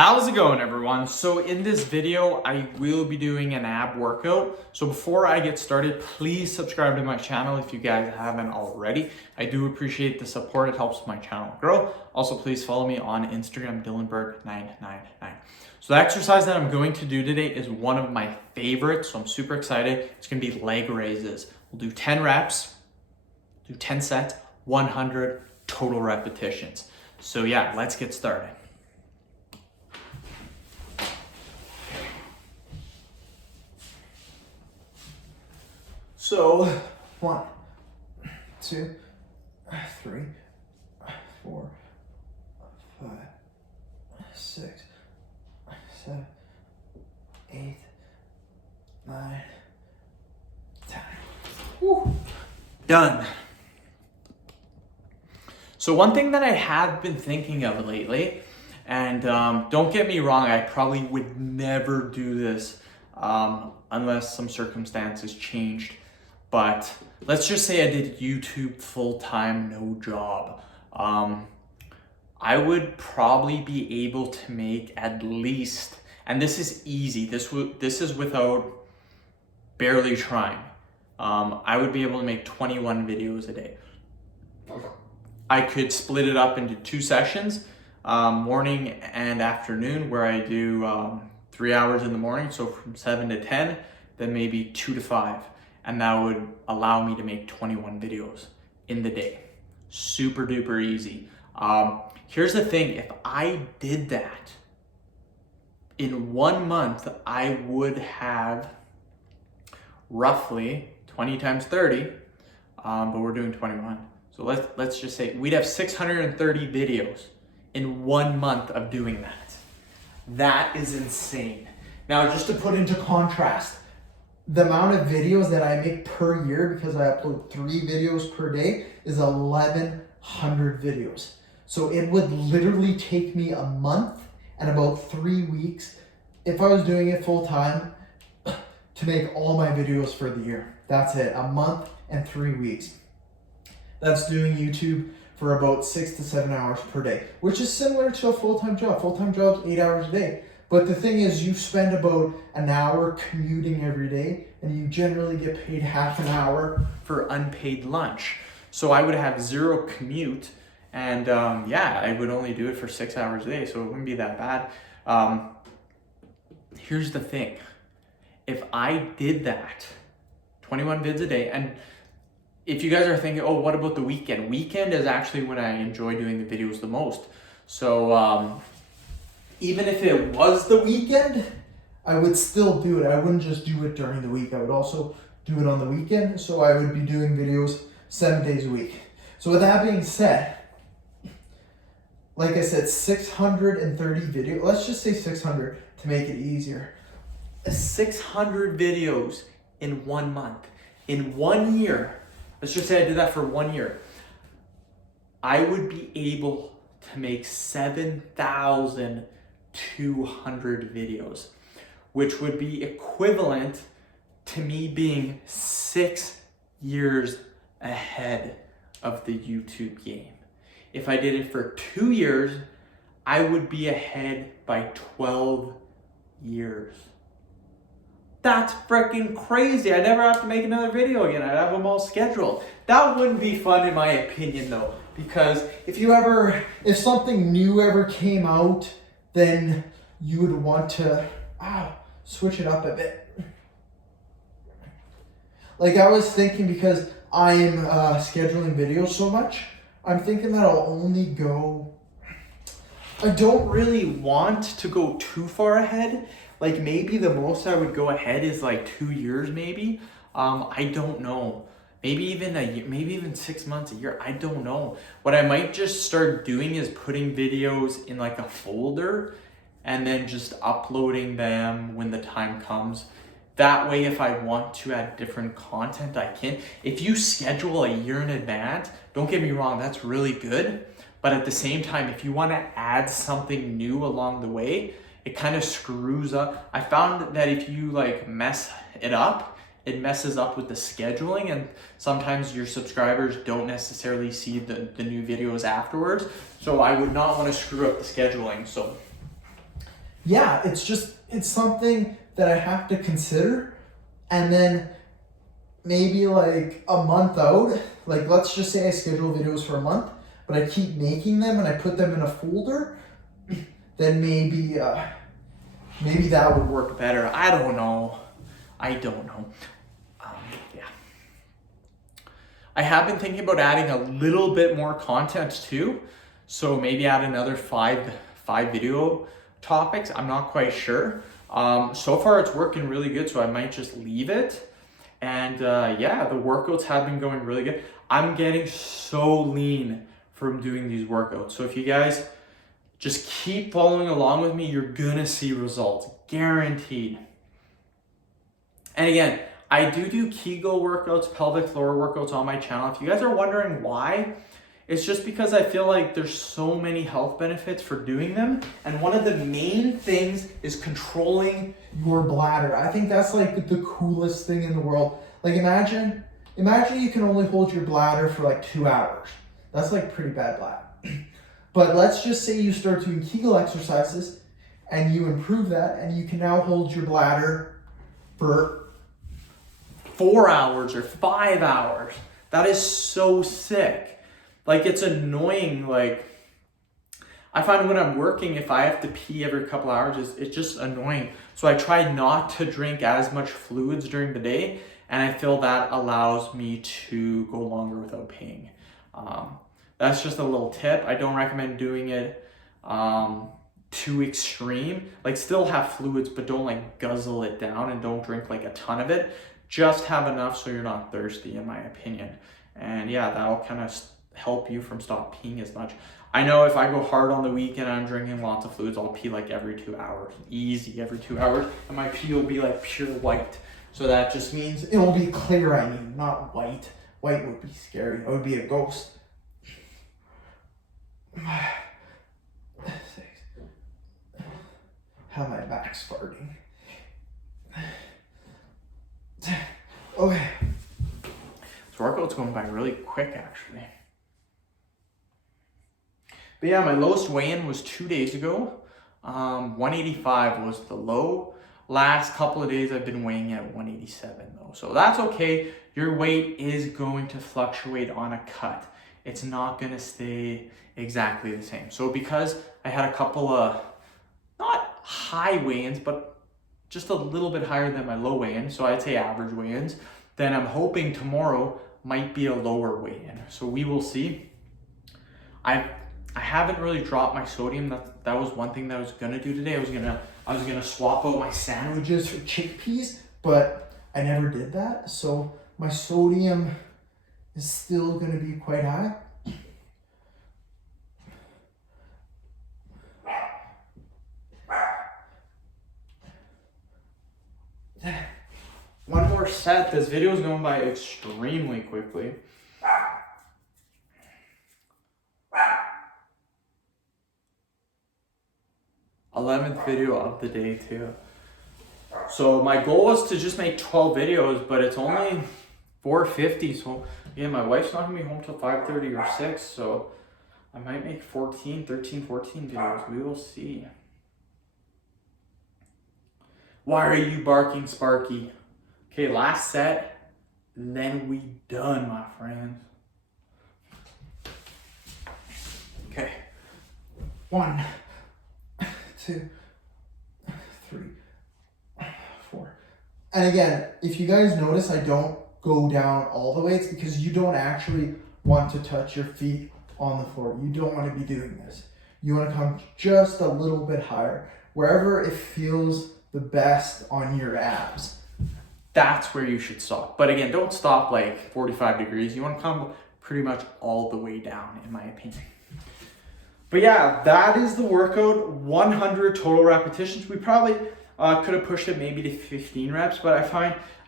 How's it going, everyone? So in this video, I will be doing an ab workout. So before I get started, please subscribe to my channel if you guys haven't already. I do appreciate the support. It helps my channel grow. Also, please follow me on Instagram, Dylanberg999. So the exercise that I'm going to do today is one of my favorites. So I'm super excited. It's gonna be leg raises. We'll do 10 reps, do 10 sets, 100 total repetitions. So yeah, let's get started. So 1, 2, 3, 4, 5, 6, 7, 8, 9, 10. Woo. Done. So one thing that I have been thinking of lately, and don't get me wrong, I probably would never do this unless some circumstances changed. But let's just say I did YouTube full-time, no job. I would probably be able to make at least, and this is easy, this is without barely trying. I would be able to make 21 videos a day. I could split it up into 2 sessions, morning and afternoon, where I do 3 hours in the morning, so from 7 to 10, then maybe 2 to 5. And that would allow me to make 21 videos in the day. Super duper easy. Here's the thing, if I did that, in 1 month, I would have roughly 20 times 30, but we're doing 21. So let's just say we'd have 630 videos in 1 month of doing that. That is insane. Now, just to put into contrast, the amount of videos that I make per year, because I upload 3 videos per day, is 1,100 videos. So it would literally take me a month and about 3 weeks, if I was doing it full time, to make all my videos for the year. That's it, a month and 3 weeks. That's doing YouTube for about 6 to 7 hours per day, which is similar to a full-time job. Full-time job's 8 hours a day. But the thing is, you spend about an hour commuting every day, and you generally get paid half an hour for unpaid lunch. So I would have 0 commute, and yeah, I would only do it for 6 hours a day, so it wouldn't be that bad. Here's the thing. If I did that, 21 vids a day, and if you guys are thinking, oh, what about the weekend? Weekend is actually when I enjoy doing the videos the most. So even if it was the weekend, I would still do it. I wouldn't just do it during the week. I would also do it on the weekend. So I would be doing videos 7 days a week. So with that being said, like I said, 630 videos. Let's just say 600 to make it easier. 600 videos in 1 month. In 1 year, let's just say I did that for 1 year, I would be able to make 7,200 videos, which would be equivalent to me being 6 years ahead of the YouTube game. If I did it for 2 years, I would be ahead by 12 years. That's freaking crazy. I never have to make another video again. I'd have them all scheduled. That wouldn't be fun in my opinion though, because if something new ever came out, then you would want to switch it up a bit. Like I was thinking, because I'm scheduling videos so much, I'm thinking that I'll only go, I don't really want to go too far ahead. Like maybe the most I would go ahead is like 2 years maybe. I don't know. Maybe even a year, maybe even 6 months, a year. I don't know. What I might just start doing is putting videos in like a folder and then just uploading them when the time comes. That way, if I want to add different content, I can. If you schedule a year in advance, don't get me wrong, that's really good. But at the same time, if you want to add something new along the way, it kind of screws up. I found that if you like mess it up, it messes up with the scheduling, and sometimes your subscribers don't necessarily see the new videos afterwards. So I would not want to screw up the scheduling. So yeah, it's something that I have to consider. And then maybe like a month out, like let's just say I schedule videos for a month, but I keep making them and I put them in a folder, then maybe that would work better. I don't know. Yeah. I have been thinking about adding a little bit more content too. So maybe add another five video topics. I'm not quite sure. So far it's working really good, so I might just leave it. And yeah, the workouts have been going really good. I'm getting so lean from doing these workouts. So if you guys just keep following along with me, you're gonna see results, guaranteed. And again, I do Kegel workouts, pelvic floor workouts on my channel. If you guys are wondering why, it's just because I feel like there's so many health benefits for doing them. And one of the main things is controlling your bladder. I think that's like the coolest thing in the world. Like imagine you can only hold your bladder for like 2 hours. That's like pretty bad bladder. But let's just say you start doing Kegel exercises and you improve that and you can now hold your bladder for 4 hours or 5 hours. That is so sick. Like, it's annoying. Like, I find when I'm working, if I have to pee every couple hours, it's just annoying. So I try not to drink as much fluids during the day, and I feel that allows me to go longer without peeing. That's just a little tip. I don't recommend doing it too extreme. Like, still have fluids, but don't like guzzle it down, and don't drink like a ton of it. Just have enough so you're not thirsty, in my opinion. And yeah, that'll kind of help you from stop peeing as much. I know if I go hard on the weekend, I'm drinking lots of fluids, I'll pee like every 2 hours, easy, every 2 hours, and my pee will be like pure white. So that just means it'll be clear, I mean, not white. White would be scary. It would be a ghost. How my back's farting. Okay. This workout's going by really quick, actually. But yeah, my lowest weigh-in was 2 days ago. 185 was the low. Last couple of days I've been weighing at 187 though. So that's okay. Your weight is going to fluctuate on a cut. It's not gonna stay exactly the same. So because I had a couple of, not high weigh-ins, but just a little bit higher than my low weigh-in, so I'd say average weigh-ins, then I'm hoping tomorrow might be a lower weigh-in. So we will see. I haven't really dropped my sodium. That was one thing that I was gonna do today. I was gonna swap out my sandwiches for chickpeas, but I never did that. So my sodium is still gonna be quite high. One more set. This video is going by extremely quickly. th video of the day too. So my goal was to just make 12 videos, but it's only 4:50. So yeah, my wife's not gonna be home till 5:30 or 6. So I might make 14 videos. We will see. Why are you barking, Sparky? Okay, last set, then we done, my friends. Okay. 1, 2, 3, 4. And again, if you guys notice, I don't go down all the way. It's because you don't actually want to touch your feet on the floor. You don't want to be doing this. You want to come just a little bit higher, wherever it feels the best on your abs. That's where you should stop. But again, don't stop like 45 degrees. You want to come pretty much all the way down, in my opinion. But yeah, that is the workout. 100 total repetitions. We probably could have pushed it maybe to 15 reps, but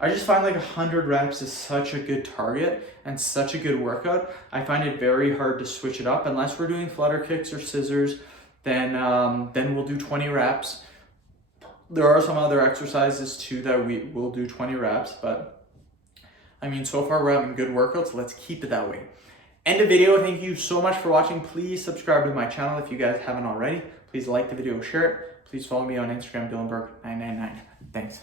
I just find like 100 reps is such a good target and such a good workout. I find it very hard to switch it up unless we're doing flutter kicks or scissors. Then we'll do 20 reps. There are some other exercises too that we will do 20 reps, but I mean, so far we're having good workouts. Let's keep it that way. End of video. Thank you so much for watching. Please subscribe to my channel if you guys haven't already. Please like the video, share it. Please follow me on Instagram, Dylanberg999. Thanks.